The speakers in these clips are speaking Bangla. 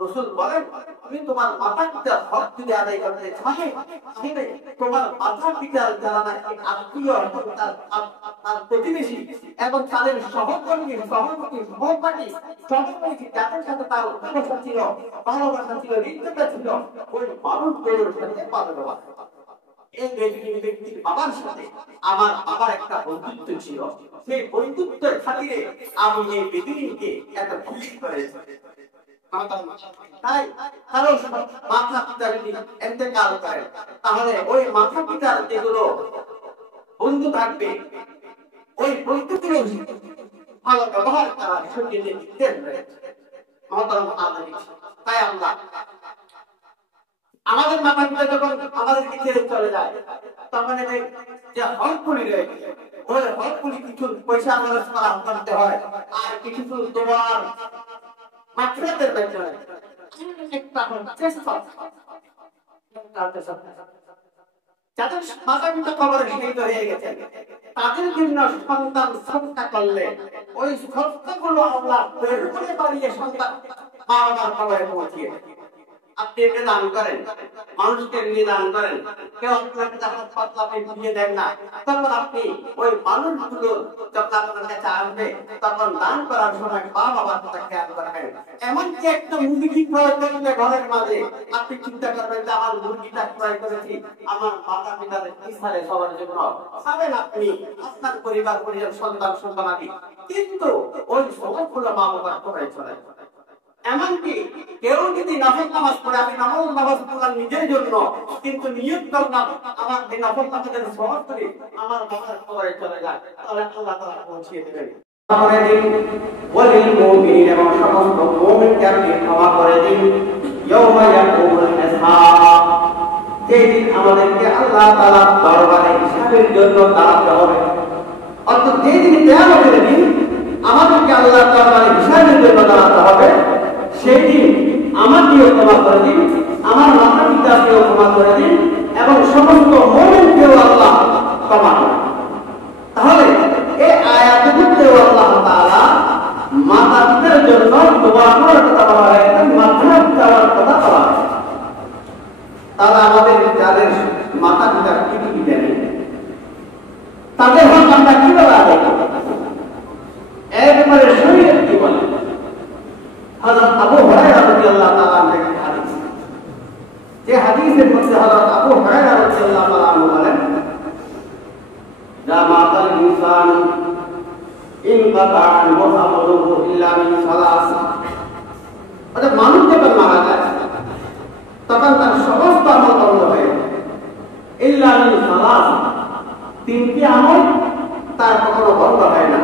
রাসূল বলেন, তুমি তোমার মাতা-পিতার হক যদি আদায় করতে চাও, তাহলে তোমার মাতা-পিতার যারা নাকি আত্মীয়, তার প্রতিবেশী এবং তাদের সহকর্মী, সহপাঠী, যাদের সাথে তার ভালোবাসা ছিল, হৃদ্যতা ছিল, ওই মানুষগুলোর সাথে ভালো ব্যবহার। এই ব্যক্তির বাবার সাথে আমার বাবার একটা বন্ধুত্ব ছিল, সেই বন্ধুত্বের খাতিরে আমি এই ব্যক্তিকে এত খুশি করেছি। তাই কারো মাথা পিতা যদি ইন্তেকাল করে, তাহলে ওই মাথা পিতার যেগুলো বন্ধু থাকবে, ওই বন্ধুগুলো ভালো ব্যবহার করার সঙ্গে দিতেন। তাই আমরা আমাদের মাথা পিতা যখন আমাদেরকে ছেড়ে চলে যায়, তখন যে হকগুলি রয়েছে, ওই হকগুলি কিছু পয়সা খরচ করা করতে হয়, আর কিছু তোমার মাত্রাদের পেছনে যাদের মাতা পিতা কবরে শহীদ হয়ে গেছে, তাদের জন্য সন্তান সৎকা করলে ওই সৎকাগুলো আল্লাহ বের করে বাড়িয়ে সন্তান মা বাবার কবরে পৌঁছিয়ে দেয়। আপনি এটা দান করেন, মানুষকে নিদান করেন, কেউ আপনাকে জাকাত পাতলা দিয়ে দেন না, তখন আপনি ওই মানুষগুলো যখন আপনার কাছে আসবে, তখন দান করার সময় মা বাবার কথা খেয়াল করবেন। এমনকি একটা মুরগি ক্রয় করলে ঘরের মাঝে আপনি চিন্তা করবেন যে আমার মুরগিটা ক্রয় করেছি আমার মাতা পিতাদের ইচ্ছারে সবার জন্য, খাবেন আপনি, আপনার পরিবার পরিজন, সন্তান সন্তানাদি, কিন্তু ওই সবগুলো মা বাবার করে চলে। এমনকি কেউ যদি নফল নামাজ পড়ে, আমি নফল নামাজ পড়লাম নিজের জন্য, কিন্তু নিয়ত করলাম আমার এই নফল নামাজের সওয়াব করে আমার বাবার কবরে চলে যায়, তাহলে আল্লাহ তাআলা পৌঁছিয়ে দেবেন। করে দিন ওয়ালিল মুমিনিন, এবং সমস্ত মুমিনকে আপনি ক্ষমা করে দিন। ইয়াউমা ইয়াকুমুল হিসাব, যেদিন আমাদেরকে আল্লাহ তাআলার দরবারে হিসাবের জন্য দাঁড়াতে হবে। অর্থাৎ যেদিন কিয়ামতের দিন আমাদেরকে আল্লাহর দরবারে হিসাবের জন্য দাঁড়াতে হবে, সেই দিন আমাকেও ক্ষমা করে দিন, আমার মাতা পিতাকেও ক্ষমা করে দিন, এবং সমস্ত মুমিনকেও আল্লাহ ক্ষমা করেন। তাহলে এই আয়াতের মধ্যেও আল্লাহ তাআলা মাতা পিতার জন্য দোয়া করার কথা বলা হয়েছে, মাথা চাওয়ার কথা বলা হয়েছে। তারা আমাদের যাদের মাতা পিতা কি জানে, তাদের হক আমরা কিভাবে আদায় করব, একবারে শরীয়ত কি বলে। হযরত আবু হুরায়রা রাদিয়াল্লাহু তাআলা থেকে হাদিস, যে হাদিসের মধ্যে হযরত আবু হুরায়রা রাদিয়াল্লাহু তাআলা বলেন, জামাতাল ইনসান ইন কাতান মুহাম্মাদুহু ইল্লা মিন সালাস, অর্থাৎ মানুষ যখন মারা যায় তখন তার সমস্ত আমল বন্ধ হয়ে যায়, ইল্লা মিন সালাস, তিনটি আমল তার কখনো বন্ধ হয় না,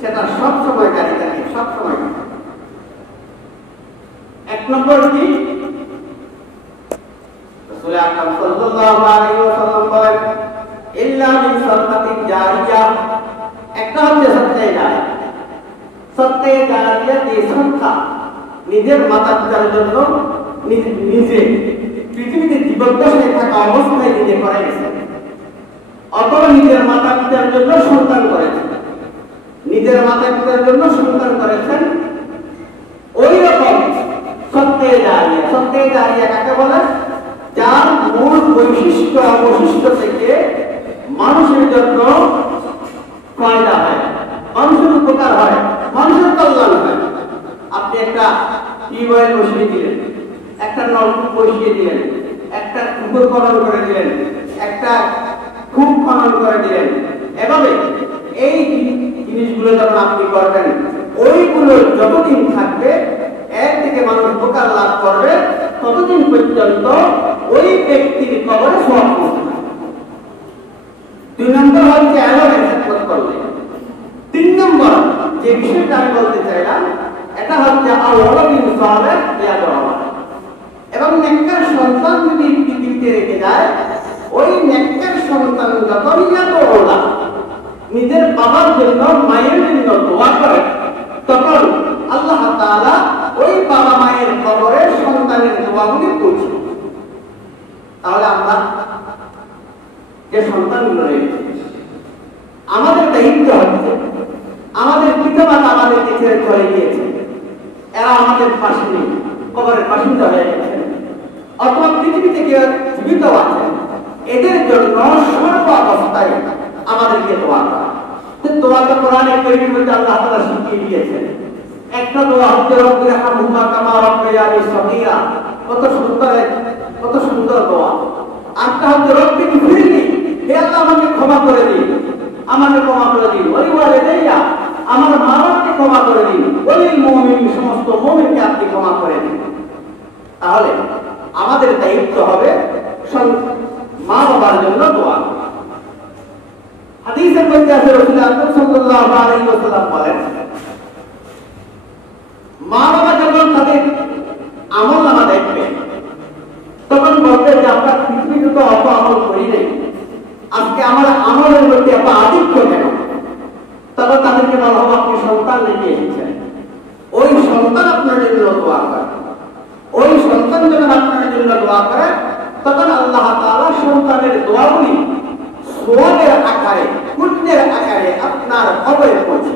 সেটা সব সময় জারি থাকে, সব সময়। এক নম্বর কি, রাসূল আকরাম সাল্লাল্লাহু আলাইহি ওয়াসাল্লাম বলেন, ইল্লা মিন সাদাকাতিন জারিয়া, একটা হচ্ছে সদকায়ে জারিয়া। সদকায়ে জারিয়া যে সদকা নিজের মাতা পিতার জন্য নিজে পৃথিবীতে জীবদ্দশায় থাকা অবস্থায় নিজে করে গেছে, অথবা নিজের মাতা পিতার জন্য সন্তান করেছেন, নিজের মাতা পিতার জন্য সন্তান করেছেন, ওই রকম সদকায়ে জারিয়া। সদকায়ে জারিয়া কাকে বলে? যার মূল বৈশিষ্ট্য অবশিষ্ট থেকে মানুষের জন্য ফায়দা হয়, মানুষের উপকার হয়, মানুষের কল্যাণ হয়। আপনি একটা টিউবওয়েল বসিয়ে দিলেন, একটা নলকূপ বসিয়ে দিলেন, একটা পুকুর খনন করে দিলেন, একটা কূপ খনন করে দিলেন, এভাবে এই জিনিসগুলো যখন আপনি করবেন, ওইগুলো যতদিন থাকবে, এর থেকে মানুষ উপকার লাভ করবে, ততদিন পর্যন্ত ওই ব্যক্তির কবরে সওয়াব পৌঁছবে। 2 নম্বর হচ্ছে এভাবে খেদমত করলে। 3 নম্বর যে বিষয়টা আমি বলতে চাইলাম, এটা হচ্ছে আওয়ালাদিন সালেহ ইয়াদু, এবং নেককার সন্তান যদি পৃথিবীতে রেখে যায়, ওই নেককার সন্তান যখন ইয়াদু আল্লাহ নিজের বাবার জন্য, মায়ের জন্য দোয়া করে, তখন আল্লাহ তাআলা ওই বাবা মায়ের কবরে সন্তানের দোয়াগুলি পৌঁছে। তাহলে আমরা যে সন্তানগুলো রয়েছে, আমাদের দায়িত্ব হচ্ছে, আমাদের পিতামাতা আমাদেরকে ছেড়ে চলে গিয়েছে, এরা আমাদের পাশে নেই, কবরের বাসিন্দা হয়ে গেছেন অথবা পৃথিবীতে কেউ জীবিত আছেন, এদের জন্য সর্ব অবস্থায় আমাদেরকে দোয়া করা। দোয়াটা কোরআনে কারীমের মধ্যে আল্লাহ তাআলা শিখিয়ে দিয়েছেন। একটা দোয়া হচ্ছে রব্বি রহমহুমা কামা রাব্বায়ানি সগীরা, কত সুন্দর দোয়া। আরেকটা হচ্ছে রব্বি গফিরলি, হে আল্লাহ আমাকে ক্ষমা করে দিন, আমাকে ক্ষমা করে দিন। ওই ওয়ালিদাইয়া, আমার মা বাবাকে ক্ষমা করে দিন। ওলিল মুমিনিন, সমস্ত মুমিনকে আপনি ক্ষমা করে দিন। তাহলে আমাদের দায়িত্ব হবে মা বাবার জন্য দোয়া। হাদিসের মধ্যে আছে রাসূল আকরাম সাল্লাল্লাহু আলাইহি ওয়াসাল্লাম বলেন, মা বাবা যখন তাদের আমলনামা দেখবে তখন বলবে যে আমরা পৃথিবীতে তো অত আমল করি নাই, আজকে আমার আমলের মধ্যে এত আধিক্য কেন? তখন তাদেরকে বলা হবে আপনি সন্তান রেখে এসেছেন, ওই সন্তান আপনার জন্য দোয়া করে। ওই সন্তান যখন আপনার জন্য দোয়া করে তখন আল্লাহ তাআলা সন্তানের দোয়াগুলি সোয়াবের আকারে, পুণ্যের আকারে আপনার কবরে পৌঁছে।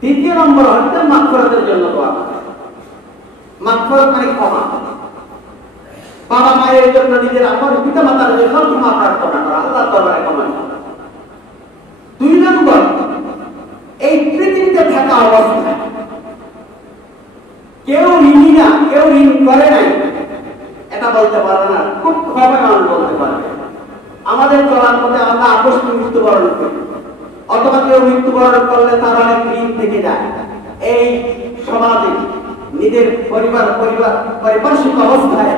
দ্বিতীয় নম্বর হচ্ছে মাগফিরাতের জন্য দোয়া করা। মাগফিরাত মানে ক্ষমা। বাবা মায়ের জন্য, নিজের আপন পিতা মাতার জন্য ক্ষমা প্রার্থনা করা, আল্লাহর দরবারে ক্ষমা চাওয়া। দুই নম্বর, এই পৃথিবীতে থাকা অবস্থায় কেউ ঋণী না, কেউ ঋণ করে নাই এটা বলতে পারবে না, খুব কমই মানুষ বলতে পারবে। আমাদের চলার পথে আমরা আকস্মিক মৃত্যুবরণ করি, অথবা কেউ মৃত্যুবরণ করলে তার অনেক ঋণ থেকে যায়। এই সমাজে নিজের পারিপার্শ্বিক অবস্থায়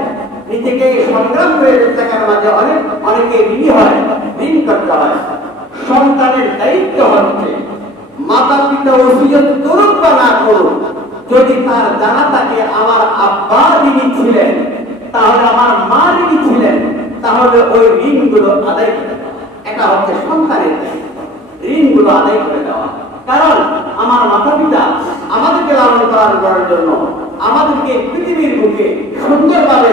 নিজেকে সংগ্রাম করে থাকার মাঝে অনেকে ঋণী হয়, ঋণ করতে হয়। সন্তানের দায়িত্ব হচ্ছে মাতা পিতা ওসিয়ত করুক বা না করুক, যদি তার জানা থাকে আমার আব্বা ঋণী ছিলেন, তাহলে আমার মা ঋণী ছিলেন, তাহলে ওই ঋণগুলো আদায় করে দেওয়া। এটা হচ্ছে সন্তানের দায়িত্ব, ঋণগুলো আদায় করে দেওয়া। কারণ আমার মাতা পিতা আমাদেরকে লালন পালন করার জন্য, আমাদেরকে পৃথিবীর বুকে সুন্দরভাবে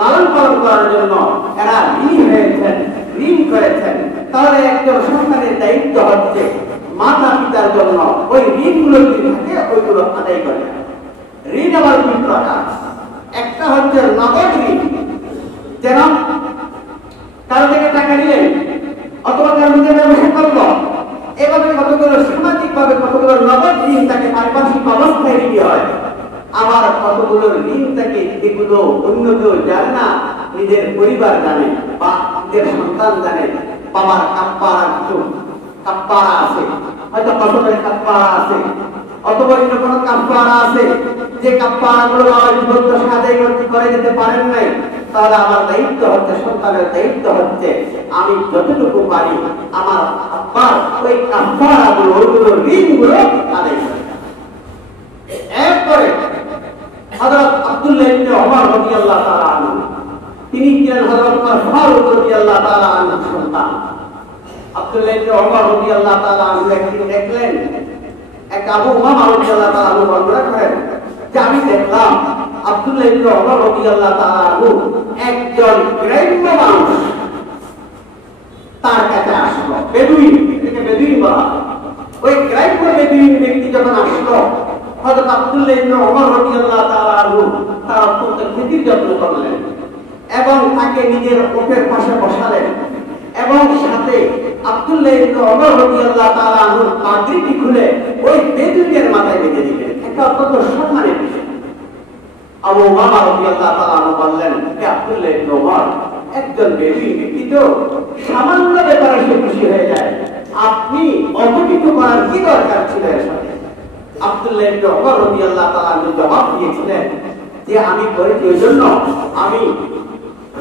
লালন পালন করার জন্য এরা ঋণী হয়েছেন, ঋণ করেছেন। তাহলে একজন সন্তানের দায়িত্ব হচ্ছে মাতা পিতার জন্য ওই ঋণগুলো যদি থাকে ওইগুলো আদায় করে। ঋণ আবার দুই প্রকার, একটা হচ্ছে নগদ ঋণ, যেন কারো থেকে টাকা নিলেন অথবা কারো থেকে ব্যবসা করলো, এভাবে কতগুলো সামাজিক ভাবে কতগুলো নগদ ঋণ থাকে, পারিপার্শ্বিক অবস্থায় ঋণ হয়। আবার কতগুলো ঋণ থাকে এগুলো অন্য কেউ জানে না, নিজের পরিবার জানে বা নিজের সন্তান জানে। বাবার কাপ্পারা কিছু কাপ্পারা আছে, হয়তো ফসলের কাপ্পারা আছে, অথবা অন্য কোনো কাপ্পারা আছে, যে কাপ্পারা গুলো বাবা জীবদ্দশা আদায় করে যেতে পারেন নাই। তাহলে আমার দায়িত্ব হচ্ছে, সন্তানের দায়িত্ব হচ্ছে আমি যতটুকু পারি আমার আব্বার ওই কাপ্পারা গুলো, ওইগুলো ঋণগুলো আদায় করে। এরপরে হযরত আব্দুল্লাহ ইবনে ওমর রাদিয়াল্লাহু তাআলা আনহু, তিনি ছিলেন হযরত ওমর ফারুক রাদিয়াল্লাহু তাআলা আনহুর সন্তান। আব্দুল্লাহ ইবনে ওমর রাদিয়াল্লাহু তাআলা আনহু একদিন দেখলেন, এক আবু উমামা রাদিয়াল্লাহু তাআলা আনহু বর্ণনা করেন যে আমি দেখলাম আব্দুল্লাহ ইবনে ওমর রাদিয়াল্লাহু তাআলা আনহু একজন গ্রাম্য মানুষ তার কাছে আসলো, বেদুইন, এটাকে বেদুইন বলা হয়। ওই গ্রাম্য বেদুইন ব্যক্তি যখন আসলো, হযরত আব্দুল্লাহ ইবনে ওমর রাদিয়াল্লাহু তাআলা আনহু তার অত্যন্ত খেতির যত্ন করলেন এবং তাকে নিজের ওঠের পাশে বসালেন এবং সাথে আব্দুল্লাহ ইবনে ওমর রাদিয়াল্লাহু তাআলা আনহু পাগড়িটি খুলে ওই বেদুইনের মাথায় বেঁধে দিলেন। এটা অত্যন্ত সম্মানের বিষয়। আবু উমামা রাদিয়াল্লাহু তাআলা আনহু বললেন, হে আব্দুল্লাহ ইবনে ওমর, একজন বেদুইন ব্যক্তি তো সামান্য ব্যাপারে সে খুশি হয়ে যায়, আপনি অত কিছু করার কি দরকার ছিল এর সাথে? আব্দুল্লাহ ইবনে ওমর রাদিয়াল্লাহু তাআলা আনহু জবাব দিয়েছিলেন যে আমি করেছি ওই জন্য, আমি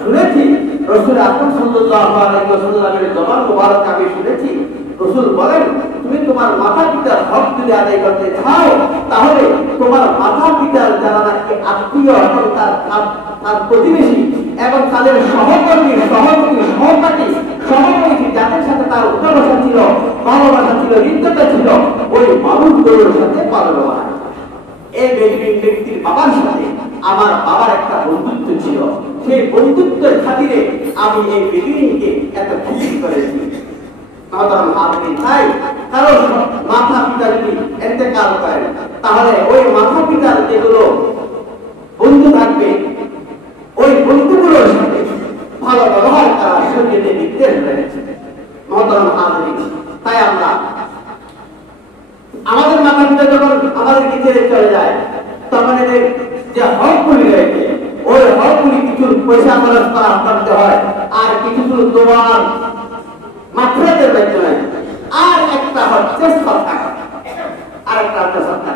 শুনেছি রাসূল আকরাম সাল্লাল্লাহু আলাইহি ওয়াসাল্লামের জবান মুবারক আমি শুনেছি, রাসূল বলেন তুমি তোমার মাতা পিতার হক যদি আদায় করতে চাও তাহলে তোমার মাতা পিতার যারা নাকি আত্মীয় এবং তার প্রতিবেশী এবং তাদের সহকর্মী, সহযোগী, সহপাঠী, সহমৈত্রী, যাদের সাথে তার উঠা ছিল, ভালোবাসা ছিল, হৃদ্যতা ছিল, ওই মানুষগুলোর সাথে ভালো ব্যবহার। এই ব্যক্তির বাবার সাথে আমার বাবার একটা বন্ধুত্ব ছিল, সেই বন্ধুত্বের খাতিরে আমি এই বেদুইনকে এত খুশি করেছি। তাই কারো মাথা পিতা যদি ইন্তেকাল করেন তাহলে ওই মাথা পিতার যেগুলো সন্তানদের যে হকগুলি রয়েছে ওই হকগুলি কিছু পয়সা খরচ করা করতে হয়, আর কিছু তোমার মাত্রাদের মাধ্যমে, আর একটা হচ্ছে সৎকা, আর একটা হচ্ছে সৎকা।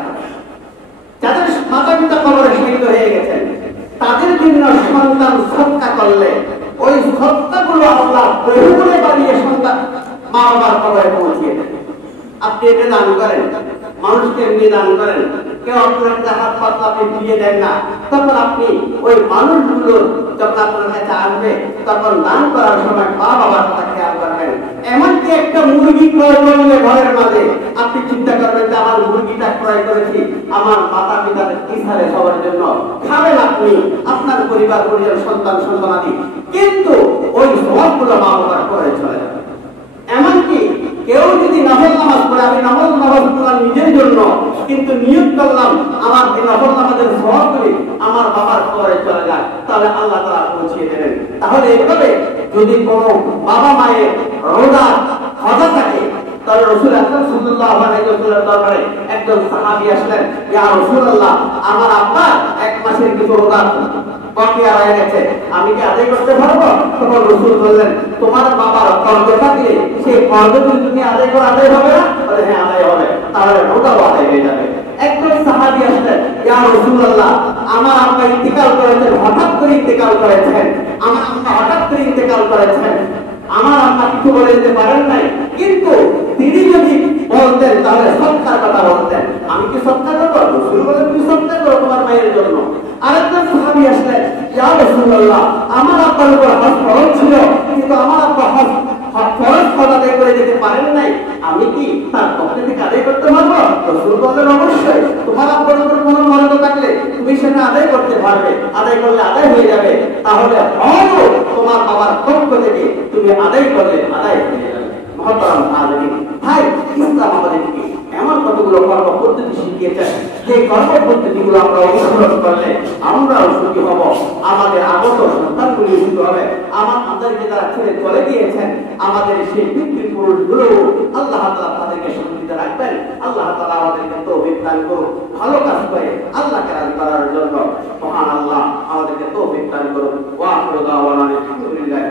যাদের মাতা পিতা কবরে শহীদ হয়ে গেছেন তাদের জন্য সন্তান সৎকা করলে ওই সৎকাগুলো আল্লাহ বহুগুণে বাড়িয়ে সন্তান মা বাবার কবরে পৌঁছিয়ে দেন। আপনি এটা দান করেন, মানুষকে এমনি দান করেন, কেউ আপনার কাছে হাত পাতলা আপনি দিয়ে দেন না, তখন আপনি ওই মানুষগুলো যখন আপনার কাছে আসবে তখন দান করার সময় মা বাবার কথা খেয়াল করবেন। এমনকি একটা মুরগি ক্রয় করলে ঘরের মাঝে আপনি চিন্তা করবেন যে আমার মুরগিটা ক্রয় করেছি আমার মাতা পিতাদের ইসারে সবার জন্য, খাবেন আপনি, আপনার পরিবার পরিজন সন্তান সন্তানাদি, কিন্তু ওই সবগুলো মা বাবার করে চলে যাবে। এমনকি কেউ যদি নফল নামাজ পড়ে, আমি নফল নামাজ পড়লাম নিজের জন্য, কিন্তু নিয়োগ করলাম আমার এই নফল নামাজের সওয়াব করি আমার বাবার কবরে চলে যায়, তাহলে আল্লাহ তাআলা পৌঁছিয়ে দেবেন। তাহলে এইভাবে যদি কোনো বাবা মায়ের রোজা হজা থাকে, তাহলে রাসূল আকরাম সাল্লাল্লাহু আলাইহি ওয়াসাল্লাম দরবারে একজন সাহাবী আসলেন, ইয়া রাসূলুল্লাহ, আমার আব্বা এক মাসের কিছু রোজা বাকিয়া রয়ে গেছে, আমি কি আদায় করতে পারবো? তখন রাসূল বললেন, তোমার বাবার কর্জ থাকলে সেই কর্জ তুমি আদায় করে আদায় হবে না? বলে হ্যাঁ আদায় হবে, তাহলে রোজাও আদায় হয়ে যাবে। একজন সাহাবী আসলেন, ইয়া রাসূলুল্লাহ, আমার আব্বা ইন্তেকাল করেছেন, হঠাৎ করে ইন্তেকাল করেছেন, আমার আম্মা হঠাৎ করে ইন্তেকাল করেছেন, আমার আম্মা কিছু বলে দিতে পারেন নাই, কিন্তু তিনি যদি বলতেন তাহলে সৎকার কথা বলতেন, আমি কি সৎকার করবো? রাসূল বলেন, তুমি সৎকার করো তোমার মায়ের জন্য। আরেকজন সাহাবী আসলেন, ইয়া রাসূলুল্লাহ, আমার আব্বার উপর হজ ফরজ ছিল, কিন্তু আমার আব্বা হজ ফরজ আদায় করে যেতে পারেন নাই, আমি কি তার পক্ষ থেকে আদায় করতে পারবো? রাসূল বলেন, অবশ্যই, তোমার আব্বার উপর কোনো মর্যাদা থাকলে তুমি সেটা আদায় করতে পারবে, আদায় করলে আদায় হয়ে যাবে, তাহলে হজও তোমার বাবার পক্ষ থেকে তুমি আদায় করলে আদায় হয়ে যাবে। মহতারাম হাজিরিন, ভাই, ইসলাম আমাদেরকে এমন কতগুলো কর্ম পদ্ধতি শিখিয়েছেন যে কর্ম পদ্ধতিগুলো আমরা অনুসরণ করলে আমরাও সুখী হব, আমাদের আগত সন্তানগুলি সুখী হবে, আমাদেরকে যারা ছেড়ে চলে গিয়েছেন আমাদের সেই পিতৃপুরুষগুলো আল্লাহ তাআলা তাদেরকে শান্তিতে রাখবেন। আল্লাহ তাআলা আমাদেরকে তৌফিক দান করুন ভালো কাজ করে আল্লাহকে রাজি করার জন্য। মহান আল্লাহ আমাদেরকে তৌফিক দান করুন। ওয়া আখিরু দাওয়ানা আলহামদুলিল্লাহি।